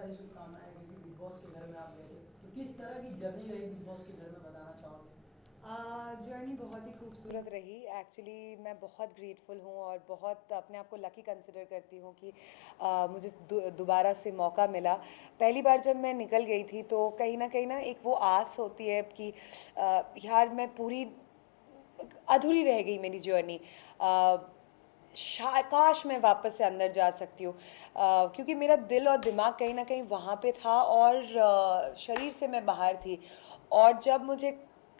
सारी शुभकामनाएं क्योंकि बिग बॉस के घर में आप गए थे, तो किस तरह की जर्नी रही बिग बॉस के घर में, बताना चाहोगे? जर्नी बहुत ही खूबसूरत रही। एक्चुअली मैं बहुत ग्रेटफुल हूँ और बहुत अपने आप को लकी कंसिडर करती हूँ कि मुझे दोबारा से मौका मिला। पहली बार जब मैं निकल गई थी तो कहीं ना एक वो आस होती है कि यार मैं पूरी अधूरी रह गई मेरी जर्नी। काश मैं वापस से अंदर जा सकती हूँ, क्योंकि मेरा दिल और दिमाग कहीं ना कहीं वहाँ पे था और शरीर से मैं बाहर थी। और जब मुझे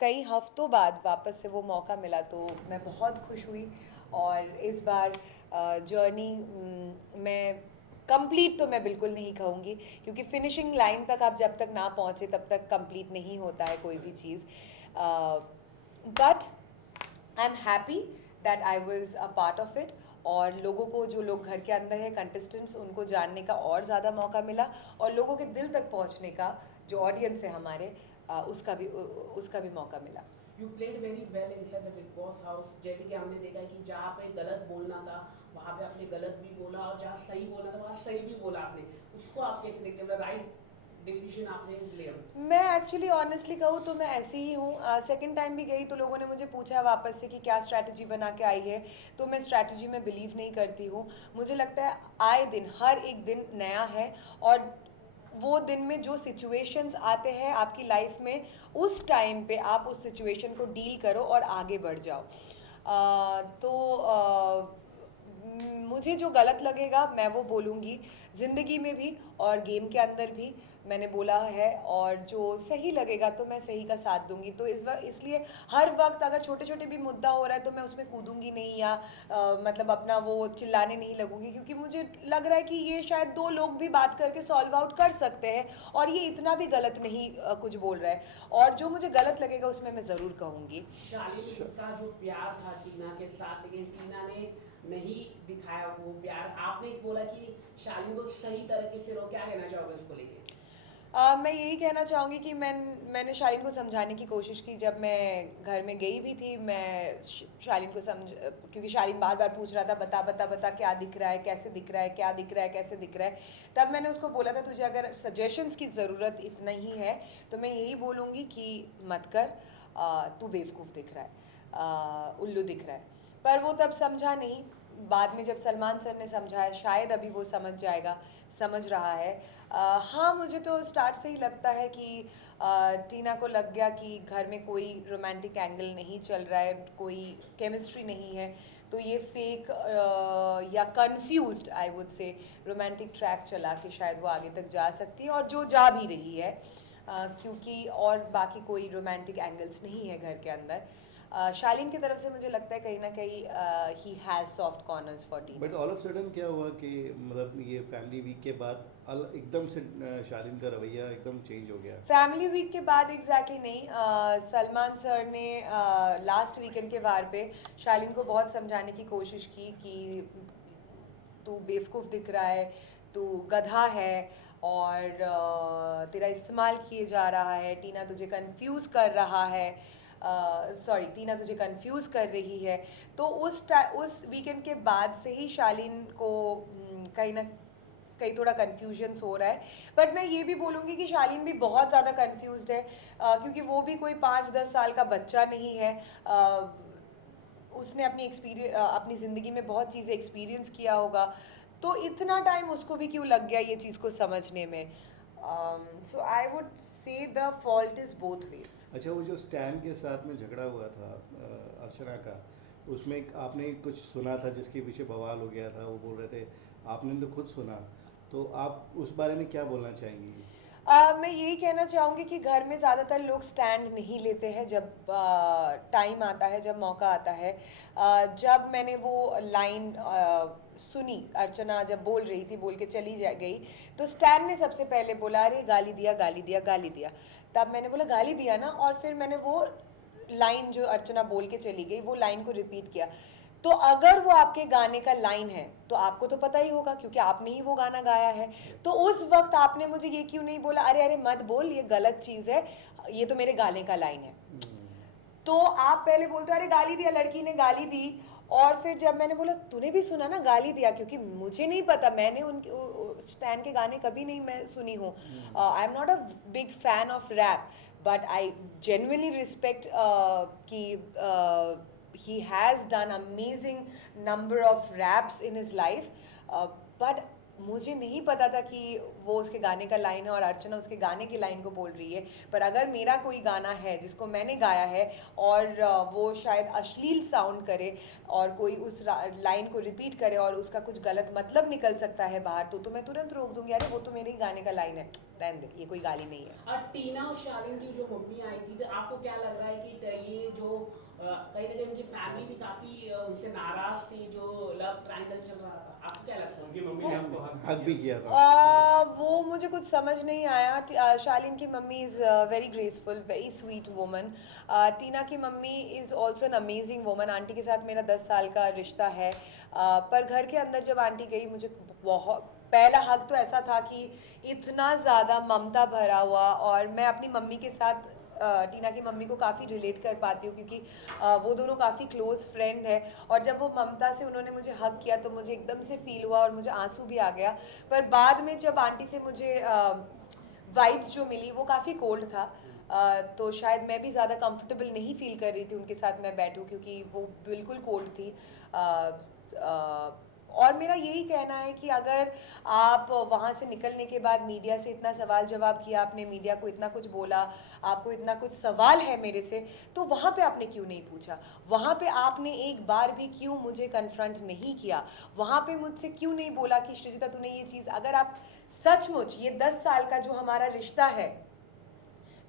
कई हफ्तों बाद वापस से वो मौका मिला तो मैं बहुत खुश हुई। और इस बार जर्नी मैं कंप्लीट तो मैं बिल्कुल नहीं कहूँगी, क्योंकि फिनिशिंग लाइन तक आप जब तक ना पहुँचे तब तक कंप्लीट नहीं होता है कोई भी चीज़। But I am happy that I was a part of it. और लोगों को, जो लोग घर के अंदर है कंटेस्टेंट्स, उनको जानने का और ज़्यादा मौका मिला और लोगों के दिल तक पहुंचने का, जो ऑडियंस है हमारे, उसका भी मौका मिला। You played very well inside the big boss house. जैसे कि हमने देखा कि जहाँ पे गलत बोलना था वहाँ पे आपने गलत भी बोला, और जहाँ सही बोलना था वहाँ सही भी बोला आपने। उसको आप कैसे देखते हैं, राइट डिसीजन आपने लिया? मैं एक्चुअली ऑनेस्टली कहूँ तो मैं ऐसी ही हूँ। सेकंड टाइम भी गई तो लोगों ने मुझे पूछा वापस से कि क्या स्ट्रैटेजी बना के आई है, तो मैं स्ट्रैटेजी में बिलीव नहीं करती हूँ। मुझे लगता है आए दिन, हर एक दिन नया है, और वो दिन में जो सिचुएशंस आते हैं आपकी लाइफ में, उस टाइम पे आप उस सिचुएशन को डील करो और आगे बढ़ जाओ। मुझे जो गलत लगेगा मैं वो बोलूँगी, ज़िंदगी में भी और गेम के अंदर भी मैंने बोला है, और जो सही लगेगा तो मैं सही का साथ दूंगी। तो इसलिए हर वक्त अगर छोटे छोटे भी मुद्दा हो रहा है तो मैं उसमें कूदूंगी नहीं, या मतलब अपना वो चिल्लाने नहीं लगूंगी, क्योंकि मुझे लग रहा है कि ये शायद दो लोग भी बात करके सॉल्व आउट कर सकते हैं और ये इतना भी गलत नहीं कुछ बोल रहा है। और जो मुझे गलत लगेगा उसमें मैं ज़रूर कहूँगी। शालीन का जो प्यार था टीना के साथ, लेकिन टीना ने नहीं दिखाया वो प्यार। आपने बोला कि शालीन को सही तरीके से रो, क्या कहना चाहोगे उसको लेके? मैं यही कहना चाहूँगी कि मैंने शालीन को समझाने की कोशिश की। जब मैं घर में गई भी थी, मैं शालीन को क्योंकि शालीन बार बार पूछ रहा था बता बता बता क्या दिख रहा है, कैसे दिख रहा है, क्या दिख रहा है, कैसे दिख रहा है। तब मैंने उसको बोला था तुझे अगर सजेशंस की ज़रूरत इतना ही है तो मैं यही बोलूँगी कि मत कर, तू बेवकूफ़ दिख रहा है, उल्लू दिख रहा है। पर वो तब समझा नहीं। बाद में जब सलमान सर ने समझाया, शायद अभी वो समझ जाएगा, समझ रहा है। हाँ, मुझे तो स्टार्ट से ही लगता है कि टीना को लग गया कि घर में कोई रोमांटिक एंगल नहीं चल रहा है, कोई केमिस्ट्री नहीं है, तो ये फेक या कंफ्यूज्ड आई वुड से रोमांटिक ट्रैक चला के शायद वो आगे तक जा सकती है, और जो जा भी रही है, क्योंकि और बाकी कोई रोमांटिक एंगल्स नहीं है घर के अंदर। शालीन की तरफ से मुझे लगता है कहीं ना कहीं he has soft corners for but Tina. All of sudden क्या हुआ कि मतलब ये फैमिली वीक के बाद एकदम से शालीन का रवैया एकदम चेंज हो गया? फैमिली वीक के बाद एग्जैक्टली नहीं। सलमान सर ने लास्ट वीकेंड के वार पे शालीन को बहुत समझाने की कोशिश की कि तू बेवकूफ़ दिख रहा है, तू गधा है, और तेरा इस्तेमाल किए जा रहा है, टीना तुझे कंफ्यूज कर रहा है, सॉरी टीना तुझे कंफ्यूज कर रही है। तो उस वीकेंड के बाद से ही शालीन को कहीं ना कहीं थोड़ा कन्फ्यूजन्स हो रहा है। बट मैं ये भी बोलूँगी कि शालीन भी बहुत ज़्यादा कन्फ्यूज्ड है, क्योंकि वो भी कोई 5-10 साल का बच्चा नहीं है। उसने अपनी ज़िंदगी में बहुत चीज़ें एक्सपीरियंस किया होगा, तो इतना टाइम उसको भी क्यों लग गया ये चीज़ को समझने में। So I would say the fault is both ways. अच्छा, वो जो स्टैन के साथ में झगड़ा हुआ था अर्चना का, उसमें आपने कुछ सुना था जिसके पीछे बवाल हो गया था, वो बोल रहे थे, आपने तो खुद सुना, तो आप उस बारे में क्या बोलना चाहेंगी? मैं यही कहना चाहूँगी कि घर में ज़्यादातर लोग स्टैंड नहीं लेते हैं जब टाइम आता है, जब मौका आता है। जब मैंने वो लाइन सुनी, अर्चना जब बोल रही थी, बोल के चली जा गई, तो स्टैन ने सबसे पहले बोला अरे गाली दिया गाली दिया गाली दिया। तब मैंने बोला गाली दिया ना, और फिर मैंने वो लाइन जो अर्चना बोल के चली गई वो लाइन को रिपीट किया। तो अगर वो आपके गाने का लाइन है तो आपको तो पता ही होगा, क्योंकि आपने ही वो गाना गाया है। तो उस वक्त आपने मुझे ये क्यों नहीं बोला अरे अरे मत बोल, ये गलत चीज़ है, ये तो मेरे गाने का लाइन है। तो आप पहले बोलते हो अरे गाली दिया, लड़की ने गाली दी, और फिर जब मैंने बोला तूने भी सुना ना गाली दिया, क्योंकि मुझे नहीं पता, मैंने स्टैन के गाने कभी नहीं मैं सुनी हूँ. I am not a big fan of rap, but I genuinely respect कि he has done amazing number of raps in his life, but मुझे नहीं पता था कि वो उसके गाने का लाइन है और अर्चना उसके गाने की लाइन को बोल रही है. पर अगर मेरा कोई गाना है जिसको मैंने गाया है और वो शायद अश्लील साउंड करे और कोई उस लाइन को रिपीट करे और उसका कुछ गलत मतलब निकल सकता है बाहर, तो मैं तुरंत रोक दूंगी, अरे वो तो मेरे ही गाने का लाइन है, रहने दे, ये कोई गाली नहीं है. और टीना और शालीन की जो मम्मी आई थी, तो आपको क्या लग रहा है कि ये जो कहीं ना कहीं उनकी फैमिली भी काफी उनसे नाराज थी, जो लव ट्रायंगल चल रहा था, आपको क्या लगता है? उनकी मम्मी ने आपको हक भी किया था. वो मुझे कुछ समझ नहीं आया. शालीन की mummy is very graceful, very sweet woman. Tina की mummy is also an amazing woman. Aunty के साथ मेरा 10 साल का रिश्ता है. पर घर के अंदर जब आंटी गई, मुझे बहुत पहला हक तो ऐसा था कि इतना ज़्यादा ममता भरा हुआ, और मैं अपनी मम्मी के साथ टीना की मम्मी को काफ़ी रिलेट कर पाती हूँ क्योंकि वो दोनों काफ़ी क्लोज़ फ्रेंड है. और जब वो ममता से उन्होंने मुझे हक किया तो मुझे एकदम से फील हुआ और मुझे आंसू भी आ गया. पर बाद में जब आंटी से मुझे वाइब्स जो मिली वो काफ़ी कोल्ड था. तो शायद मैं भी ज़्यादा कंफर्टेबल नहीं फील कर रही थी उनके साथ मैं बैठूं, क्योंकि वो बिल्कुल कोल्ड थी. और मेरा यही कहना है कि अगर आप वहाँ से निकलने के बाद मीडिया से इतना सवाल जवाब किया, आपने मीडिया को इतना कुछ बोला, आपको इतना कुछ सवाल है मेरे से, तो वहाँ पे आपने क्यों नहीं पूछा? वहाँ पे आपने एक बार भी क्यों मुझे कन्फ्रंट नहीं किया? वहाँ पे मुझसे क्यों नहीं बोला कि श्रीजिता तूने ये चीज़, अगर आप सचमुच ये 10 साल का जो हमारा रिश्ता है,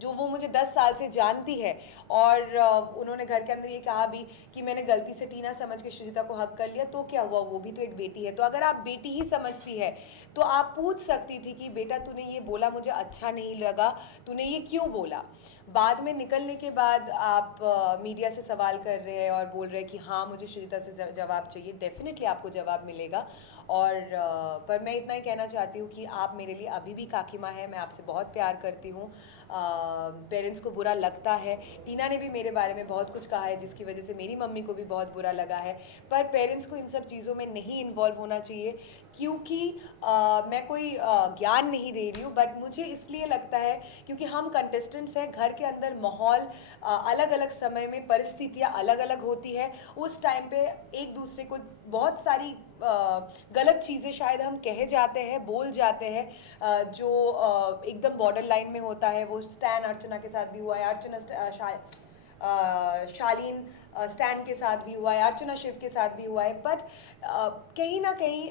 जो वो मुझे 10 साल से जानती है, और उन्होंने घर के अंदर ये कहा भी कि मैंने गलती से टीना समझ के श्रीजिता को हक कर लिया, तो क्या हुआ, वो भी तो एक बेटी है. तो अगर आप बेटी ही समझती है तो आप पूछ सकती थी कि बेटा तूने ये बोला मुझे अच्छा नहीं लगा, तूने ये क्यों बोला. बाद में निकलने के बाद आप मीडिया से सवाल कर रहे हैं और बोल रहे हैं कि हाँ मुझे श्रीजिता से जवाब चाहिए. डेफिनेटली आपको जवाब मिलेगा. और पर मैं इतना ही कहना चाहती हूँ कि आप मेरे लिए अभी भी काकी माँ है. मैं आपसे बहुत प्यार करती हूँ. पेरेंट्स को बुरा लगता है. टीना ने भी मेरे बारे में बहुत कुछ कहा है जिसकी वजह से मेरी मम्मी को भी बहुत बुरा लगा है. पर पेरेंट्स को इन सब चीज़ों में नहीं इन्वॉल्व होना चाहिए, क्योंकि मैं कोई ज्ञान नहीं दे रही हूँ, बट मुझे इसलिए लगता है क्योंकि हम कंटेस्टेंट्स हैं. घर के अंदर माहौल अलग अलग समय में परिस्थितियाँ अलग अलग होती है. उस टाइम पे एक दूसरे को बहुत सारी गलत चीज़ें शायद हम कह जाते हैं, बोल जाते हैं, जो एकदम बॉर्डर लाइन में होता है. वो स्टैन अर्चना के साथ भी हुआ है, शालीन स्टैन के साथ भी हुआ है, अर्चना शिव के साथ भी हुआ है. बट कहीं ना कहीं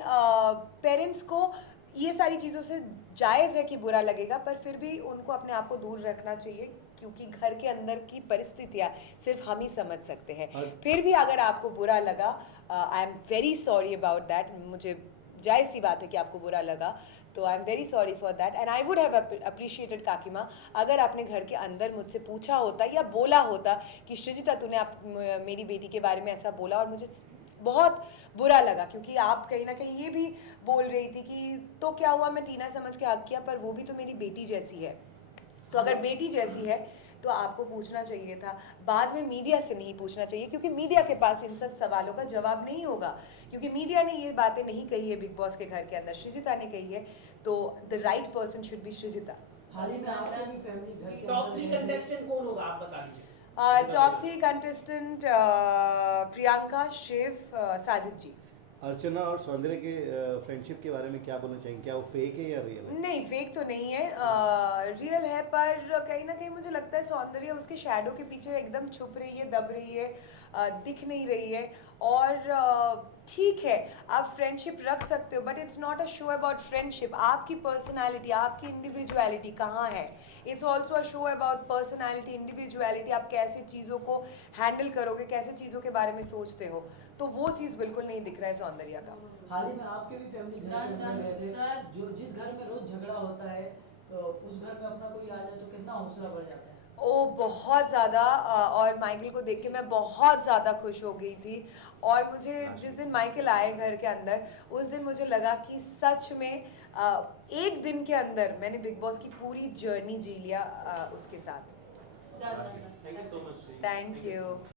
पेरेंट्स को ये सारी चीज़ों से जायज़ है कि बुरा लगेगा, पर फिर भी उनको अपने आप को दूर रखना चाहिए, क्योंकि घर के अंदर की परिस्थितियाँ सिर्फ हम ही समझ सकते हैं. फिर भी अगर आपको बुरा लगा, I am very sorry about that. मुझे जायज़ सी बात है कि आपको बुरा लगा, तो I am very sorry for that. And I would have appreciated काकी माँ अगर आपने घर के अंदर मुझसे पूछा होता या बोला होता कि श्रीजिता तूने मेरी बेटी के बारे में ऐसा बोला और मुझे बहुत बुरा लगा, क्योंकि आप कहीं ना कहीं ये भी बोल रही थी कि तो क्या हुआ, मैं टीना समझ के हक किया, पर वो भी तो मेरी बेटी जैसी है. तो अगर बेटी जैसी है तो आपको पूछना चाहिए था. बाद में मीडिया से नहीं पूछना चाहिए, क्योंकि मीडिया के पास इन सब सवालों का जवाब नहीं होगा, क्योंकि मीडिया ने ये बातें नहीं कही है बिग बॉस के घर के अंदर, श्रीजिता ने कही है. तो the right person should be Shrijita. हाल ही में आपकी भी फैमिली घर के टॉप अंदर 3 रह रही है. कंटेस्टेंट कौन होगा, आप बता दीजिए. टॉप 3 कंटेस्टेंट प्रियंका, शिव, साजिद जी. अर्चना और सौंदर्य के फ्रेंडशिप के बारे में क्या बोलना चाहेंगे? क्या वो फेक है या रियल है? नहीं, फेक तो नहीं है, रियल है. पर कहीं ना कहीं मुझे लगता है सौंदर्य उसके शैडो के पीछे एकदम छुप रही है, दब रही है, दिख नहीं रही है. और ठीक है, आप फ्रेंडशिप रख सकते हो, but it's not a show about friendship. आपकी पर्सनालिटी, आपकी इंडिविजुअलिटी कहाँ है? It's also a show about personality, individuality. आप कैसे चीज़ों को हैंडल करोगे, कैसे चीज़ों के बारे में सोचते हो, तो वो चीज़ बिल्कुल नहीं दिख रहा है सौंदर्य का. हाल ही में आपके भी फैमिली घर के अंदर रहे थे, जो जिस घर में रोज झगड़ा होता है, तो उस घर में अपना कोई आ जाए तो कितना हौसला बढ़ जाता है. ओ बहुत ज़्यादा. और माइकल को देख के मैं बहुत ज़्यादा खुश हो गई थी. और मुझे जिस दिन माइकल आए घर के अंदर, उस दिन मुझे लगा कि सच में एक दिन के अंदर मैंने बिग बॉस की पूरी जर्नी जी लिया उसके साथ. Thank you so much. Thank you.